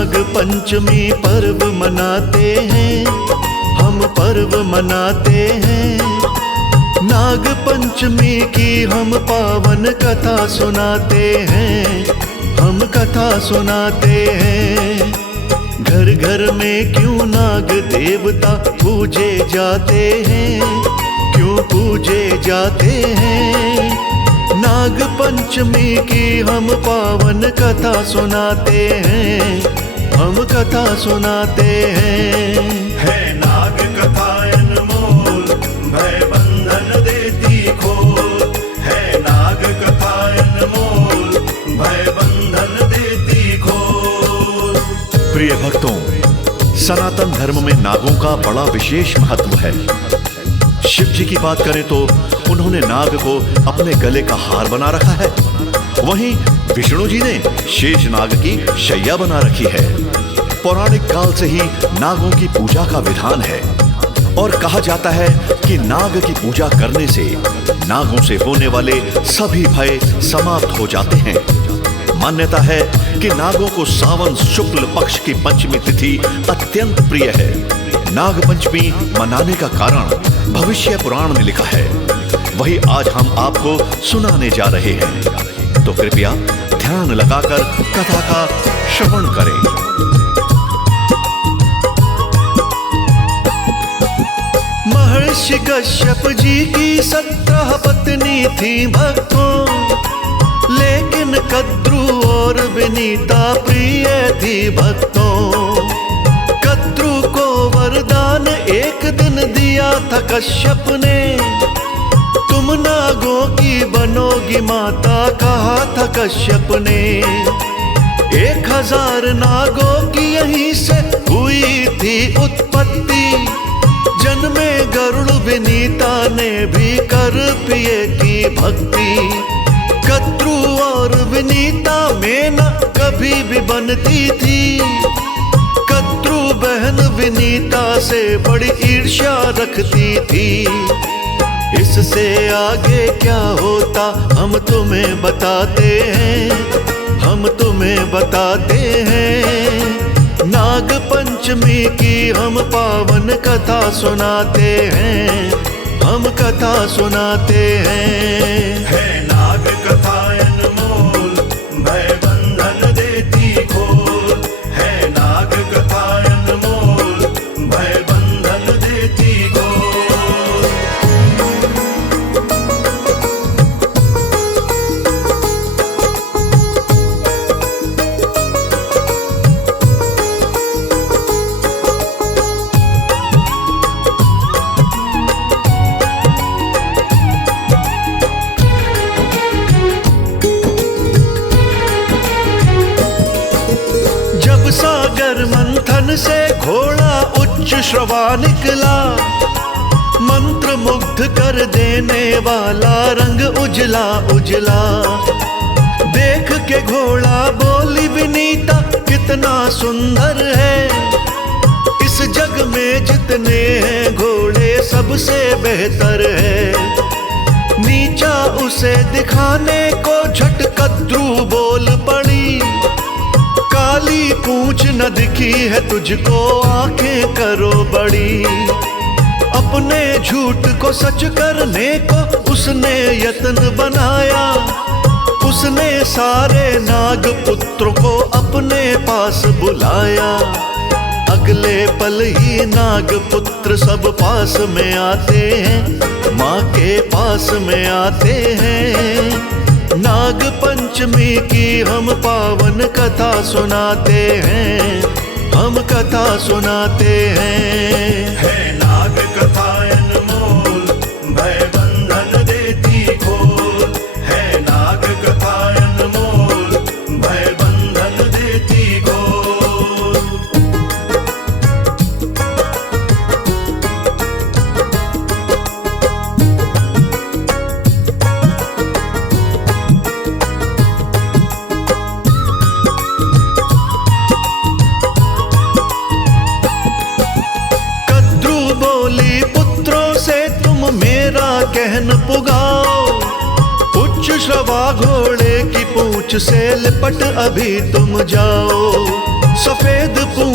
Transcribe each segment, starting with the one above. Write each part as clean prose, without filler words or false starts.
नाग पंचमी पर्व मनाते हैं, हम पर्व मनाते हैं। नाग पंचमी की हम पावन कथा सुनाते हैं, हम कथा सुनाते हैं। घर घर में क्यों नाग देवता पूजे जाते हैं, क्यों पूजे जाते हैं। नाग पंचमी की हम पावन कथा सुनाते हैं, हम कथा सुनाते हैं। है नाग कथा अनमोल, भय बंधन देती खोल। है नाग कथा अनमोल, भय बंधन देती खोल। प्रिय भक्तों, सनातन धर्म में नागों का बड़ा विशेष महत्व है। शिव जी की बात करें तो उन्होंने नाग को अपने गले का हार बना रखा है, वहीं विष्णु जी ने शेष नाग की शैया बना रखी है। पौराणिक काल से ही नागों की पूजा का विधान है और कहा जाता है कि नाग की पूजा करने से नागों से होने वाले सभी भय समाप्त हो जाते हैं। मान्यता है कि नागों को सावन शुक्ल पक्ष की पंचमी तिथि अत्यंत प्रिय है। नाग पंचमी मनाने का कारण भविष्य पुराण में लिखा है, वही आज हम आपको सुनाने जा रहे हैं। तो कृपया ध्यान लगाकर कथा का श्रवण करें। महर्षि कश्यप जी की 17 पत्नी थी भक्तों, लेकिन कद्रू और विनीता प्रिय थी भक्तों। कद्रू को वरदान एक दिन दिया था कश्यप ने, तुम नागों की बनोगी माता कहा था कश्यप ने। 1000 नागों की यहीं से हुई थी उत्पत्ति, जन्मे गरुड़ विनीता ने भी कर पिए की भक्ति। कद्रू और विनीता में न कभी भी बनती थी, कद्रू बहन विनीता से बड़ी ईर्ष्या रखती थी। इससे आगे क्या होता हम तुम्हें बताते हैं, हम तुम्हें बताते हैं। नाग पंचमी की हम पावन कथा सुनाते हैं, हम कथा सुनाते हैं। है नाग कथा अनमोल, भय बंधन देती खोल। है नाग कथा अनमोल, भय बंधन देती खोल। सागर मंथन से घोड़ा उच्च श्रवा निकला, मंत्र मुग्ध कर देने वाला रंग उजला उजला। देख के घोड़ा बोली विनीता कितना सुंदर है, इस जग में जितने हैं घोड़े सबसे बेहतर है। नीचा उसे दिखाने को झट कद्रू बोल पड़ी, काली पूंछ न दिखी है तुझको आंखें करो बड़ी। अपने झूठ को सच करने को उसने यत्न बनाया, उसने सारे नाग पुत्रों को अपने पास बुलाया। अगले पल ही नाग पुत्र सब पास में आते हैं, माँ के पास में आते हैं। नाग पंचमी की हम पावन कथा सुनाते हैं, हम कथा सुनाते हैं। है नाग कथा अनमोल, भय बंधन देती खोल। है नाग कथा अनमोल, भय बंधन देती खोल। कहन पुगाओ, उच्च श्रवा घोड़े की पूंछ से लिपट अभी तुम जाओ। सफेद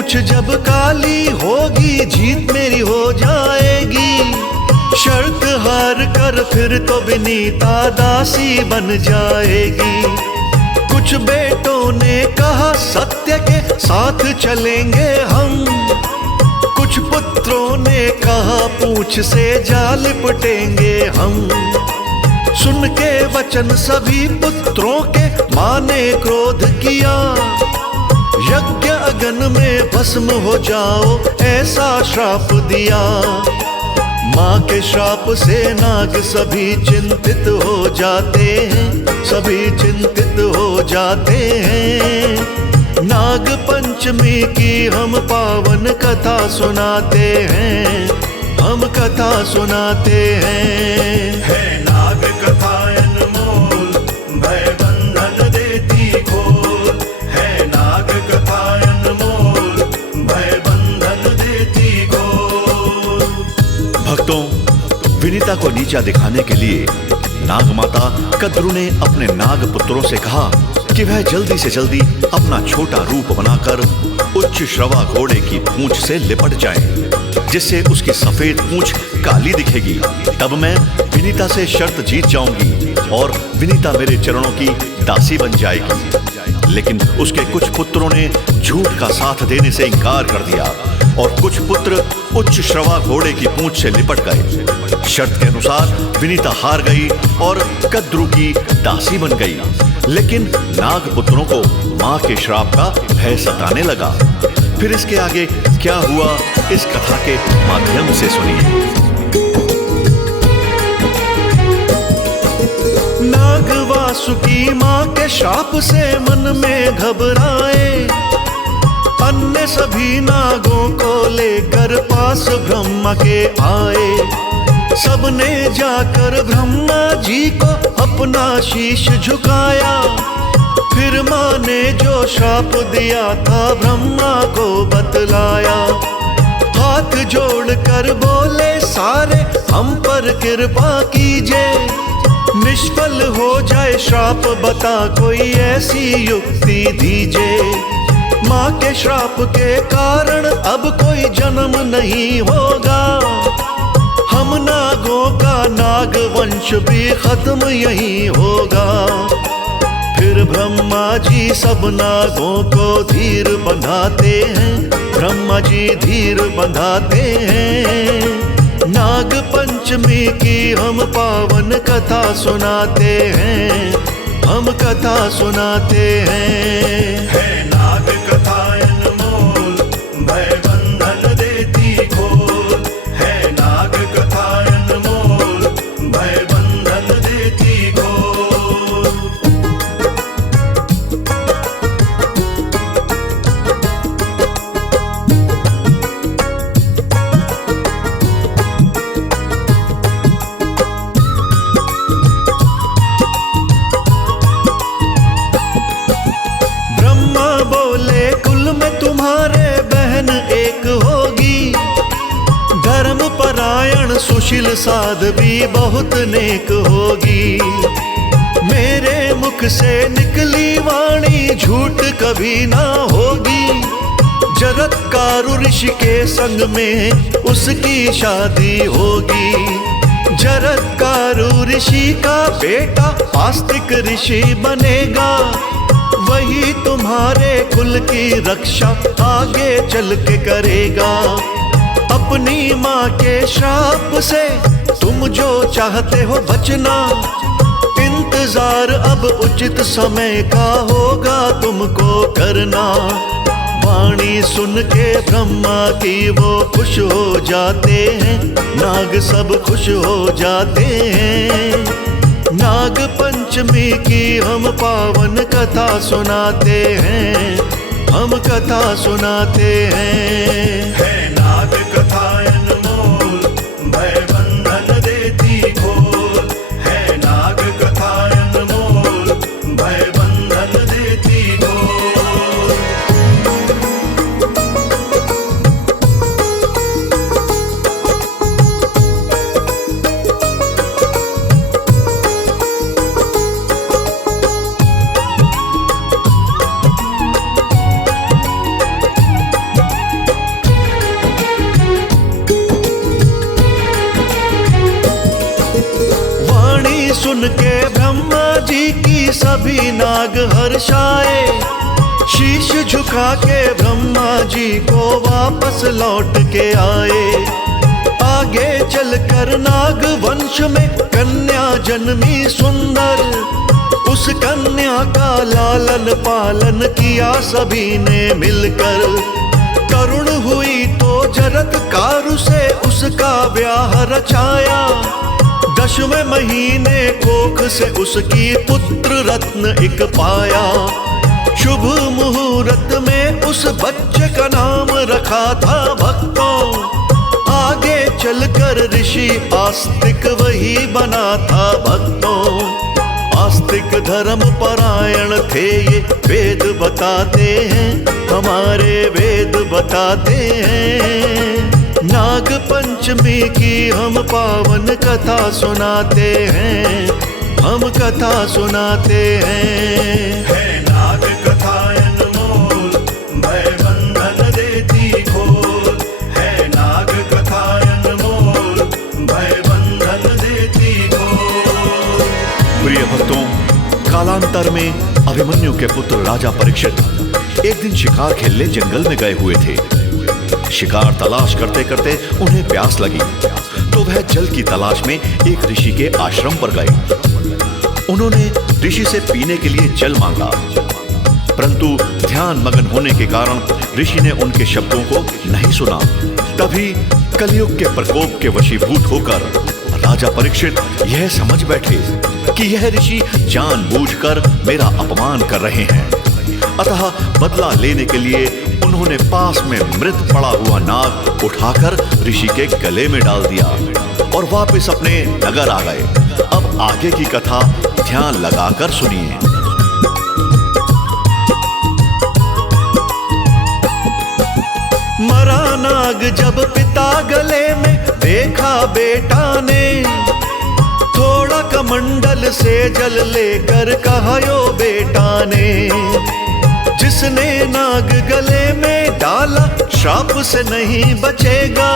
पूंछ जब काली होगी, जीत मेरी हो जाएगी। शर्त हार कर फिर तो विनीता दासी बन जाएगी। कुछ बेटों ने कहा सत्य के साथ चलेंगे हम, कुछ पुत्रों ने कहा पूंछ से जा लिपटेंगे हम। सुन के वचन सभी पुत्रों के मां ने क्रोध किया, यज्ञ अग्नि में भस्म हो जाओ ऐसा श्राप दिया। मां के श्राप से नाग सभी चिंतित हो जाते हैं, सभी चिंतित हो जाते हैं। नाग पंचमी की हम पावन कथा सुनाते हैं, हम कथा सुनाते हैं। है नाग कथा अनमोल, भय बंधन देती खोल। है नाग कथा अनमोल, भय बंधन देती खोल। भक्तों, विनीता को नीचा दिखाने के लिए नाग माता कद्रू ने अपने नाग पुत्रों से कहा कि वह जल्दी से जल्दी अपना छोटा रूप बनाकर उच्च श्रवा घोड़े की पूंछ से लिपट जाए, जिससे उसकी सफेद पूंछ काली दिखेगी। तब मैं विनीता से शर्त जीत जाऊंगी और विनीता मेरे चरणों की दासी बन जाएगी। लेकिन उसके कुछ पुत्रों ने झूठ का साथ देने से इनकार कर दिया और कुछ पुत्र उच्च श्रवा घोड़े की पूंछ से लिपट गए। शर्त के अनुसार विनीता हार गई और कद्रू की दासी बन गई। लेकिन नाग पुत्रों को मां के श्राप का भय सताने लगा। फिर इसके आगे क्या हुआ, इस कथा के माध्यम से सुनिए। नाग वासुकी मां के श्राप से मन में घबराए, अन्य सभी नागों को लेकर पास ब्रह्मा के आए। सबने जाकर ब्रह्मा जी को अपना शीश झुकाया, फिर मां ने जो श्राप दिया था ब्रह्मा को बतलाया। हाथ जोड़कर बोले सारे हम पर कृपा कीजिए, निष्फल हो जाए श्राप बता कोई ऐसी युक्ति दीजिए। मां के श्राप के कारण अब कोई जन्म नहीं होगा, हम नागों का नाग वंश भी खत्म यही होगा। फिर ब्रह्मा जी सब नागों को धीर बंधाते हैं, ब्रह्मा जी धीर बंधाते हैं। नाग पंचमी की हम पावन कथा सुनाते हैं, हम कथा सुनाते हैं। है नाग कथा अनमोल, भय बंधन देती खोल। है नाग कथा अनमोल, भय बंधन देती खोल। बोले कुल में तुम्हारे बहन एक होगी, धर्म परायण सुशील साध्वी बहुत नेक होगी। मेरे मुख से निकली वाणी झूठ कभी ना होगी, जरत्कारु ऋषि के संग में उसकी शादी होगी। जरत्कारु ऋषि का बेटा आस्तिक ऋषि बनेगा, वही तुम्हारे कुल की रक्षा आगे चल के करेगा। अपनी माँ के श्राप से तुम जो चाहते हो बचना, इंतजार अब उचित समय का होगा तुमको करना। वाणी सुन के ब्रह्मा की वो खुश हो जाते हैं, नाग सब खुश हो जाते हैं। नाग पंचमी की हम पावन कथा सुनाते हैं, हम कथा सुनाते हैं। है नाग कथा अनमोल, भय बंधन देती खोल। है नाग कथा अनमोल, भय बंधन देती खोल। सुन के ब्रह्मा जी की सभी नाग हर्षाए। शीश झुका के ब्रह्मा जी को वापस लौट के आए। आगे चलकर नाग वंश में कन्या जन्मी सुंदर। उस कन्या का लालन पालन किया सभी ने मिलकर। तरुण हुई तो जरत कारु से उसका ब्याह रचाया। 10वें महीने कोख से उसकी पुत्र रत्न एक पाया। शुभ मुहूर्त में उस बच्चे का नाम रखा था भक्तों। आगे चलकर ऋषि आस्तिक वही बना था भक्तों। आस्तिक धर्म परायण थे ये वेद बताते हैं, हमारे वेद बताते हैं। नाग पंचमी की हम पावन कथा सुनाते हैं, हम कथा सुनाते हैं। है नाग कथा अनमोल, भय बंधन देती घोर। है नाग कथा अनमोल, भय बंधन देती घोर। प्रिय भक्तों, कालांतर में अभिमन्यु के पुत्र राजा परीक्षित एक दिन शिकार खेलने जंगल में गए हुए थे। शिकार तलाश करते करते उन्हें प्यास लगी तो वह जल की तलाश में एक ऋषि के आश्रम पर गए। उन्होंने ऋषि से पीने के लिए जल मांगा, परंतु ध्यान मगन होने के कारण ऋषि ने उनके शब्दों को नहीं सुना। तभी कलयुग के प्रकोप के वशीभूत होकर राजा परीक्षित यह समझ बैठे कि यह ऋषि जानबूझकर मेरा अपमान कर रहे हैं। अतः बदला लेने के लिए उन्होंने पास में मृत पड़ा हुआ नाग उठाकर ऋषि के गले में डाल दिया और वापस अपने नगर आ गए। अब आगे की कथा ध्यान लगाकर सुनिए। मरा नाग जब पिता गले में देखा बेटा ने। थोड़ा कमंडल से जल लेकर कहा यो बेटा ने। जिसने नाग गले में डाला श्राप से नहीं बचेगा।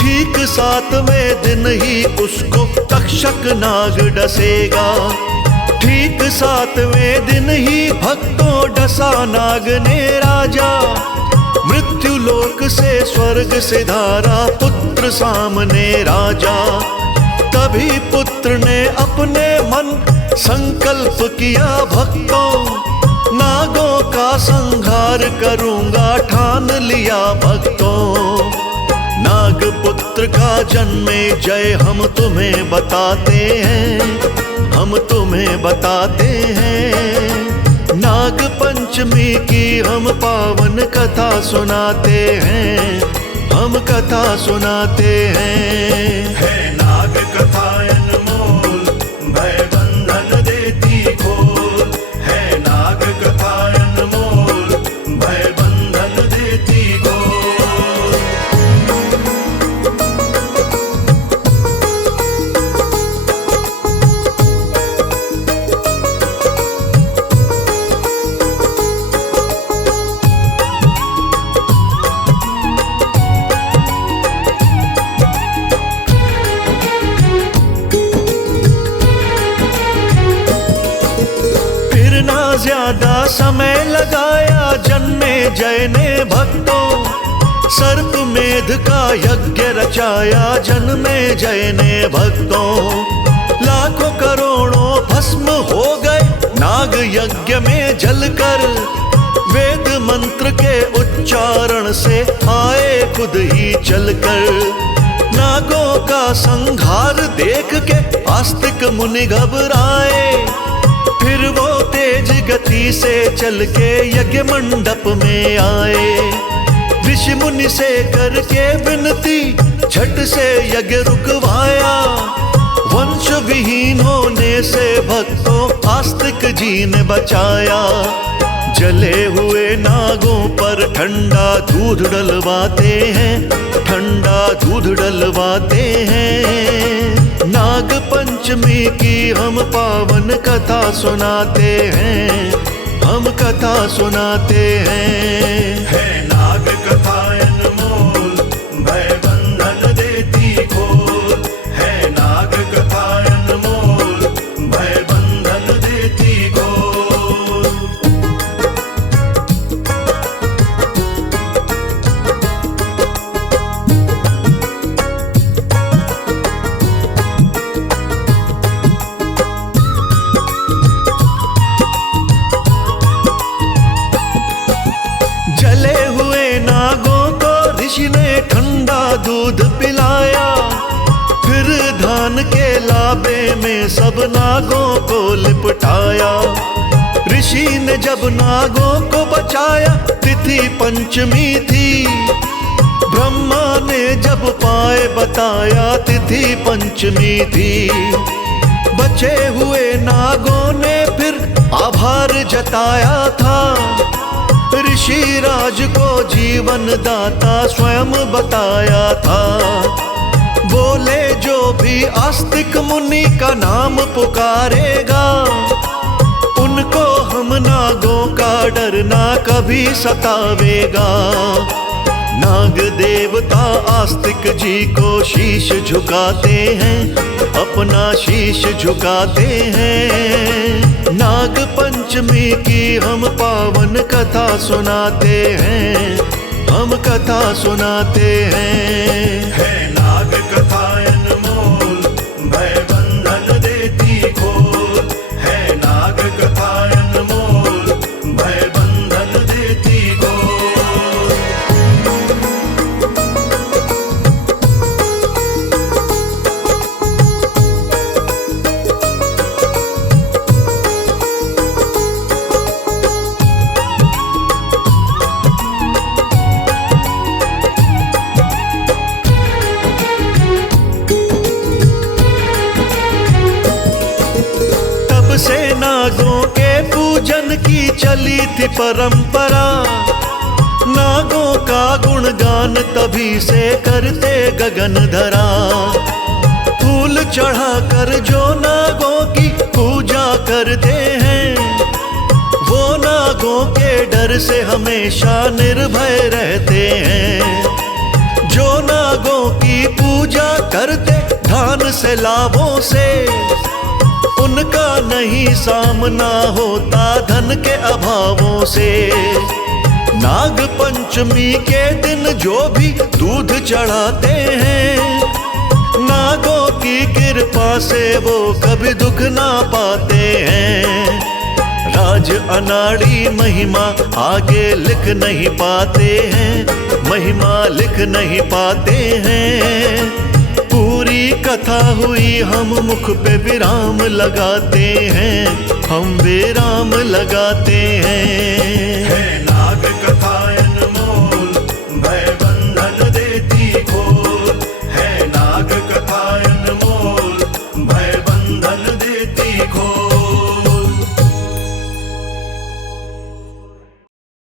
ठीक 7वें दिन ही उसको तक्षक नाग डसेगा। ठीक 7वें दिन ही भक्तों डसा नाग ने राजा। मृत्यु लोक से स्वर्ग से धारा पुत्र सामने राजा। तभी पुत्र ने अपने मन संकल्प किया भक्तों। नागों का संहार करूंगा ठान लिया भक्तों। नाग पुत्र का जन्मे जय हम तुम्हें बताते हैं, हम तुम्हें बताते हैं। नाग पंचमी की हम पावन कथा सुनाते हैं, हम कथा सुनाते हैं। है नाग कथा अनमोल, भय बंधन देती घोर। है नाग कथा अनमोल, भय बंधन देती घोर। ज्यादा समय लगाया जन्मे जय ने भक्तों। सर्प मेध का यज्ञ रचाया जन्मे जय ने भक्तों। लाखों करोड़ों भस्म हो गए नाग यज्ञ में जलकर। वेद मंत्र के उच्चारण से आए खुद ही चलकर। नागों का संहार देख के आस्तिक मुनि घबराए। फिर वो तेज गति से चल के यज्ञ मंडप में आए। ऋषि मुनि से करके विनती झट से यज्ञ रुकवाया। वंश विहीन होने से भक्तों आस्तिक जी ने बचाया। जले हुए नागों पर ठंडा दूध डलवाते हैं, ठंडा दूध डलवाते हैं। नाग पंचमी की हम पावन कथा सुनाते हैं, हम कथा सुनाते हैं। है नाग कथा अनमोल, भय बंधन देती घोर। है नाग कथा अनमोल, हुए नागों को ऋषि ने ठंडा दूध पिलाया, फिर धान के लाबे में सब नागों को लिपटाया। ऋषि ने जब नागों को बचाया, तिथि पंचमी थी। ब्रह्मा ने जब पाए बताया, तिथि पंचमी थी। बचे हुए नागों ने फिर आभार जताया था, ऋषि राज को जीवन दाता स्वयं बताया था। बोले जो भी आस्तिक मुनि का नाम पुकारेगा, उनको हम नागों का डर ना कभी सतावेगा। नाग देवता आस्तिक जी को शीश झुकाते हैं, अपना शीश झुकाते हैं। नाग पंचमी की हम पावन कथा सुनाते हैं, हम कथा सुनाते हैं। है नाग कथा अनमोल, भय बंधन देती खोल। है नाग कथा अनमोल, भय बंधन देती खोल। से नागों के पूजन की चली थी परंपरा। नागों का गुणगान तभी से करते गगन धरा। फूल चढ़ाकर जो नागों की पूजा करते हैं, वो नागों के डर से हमेशा निर्भय रहते हैं। जो नागों की पूजा करते धान से लाभों से, उनका नहीं सामना होता धन के अभावों से। नाग पंचमी के दिन जो भी दूध चढ़ाते हैं, नागों की कृपा से वो कभी दुख ना पाते हैं। राज अनाड़ी महिमा आगे लिख नहीं पाते हैं, महिमा लिख नहीं पाते हैं। पूरी कथा हुई हम मुख पे विराम लगाते हैं, हम विराम लगाते हैं।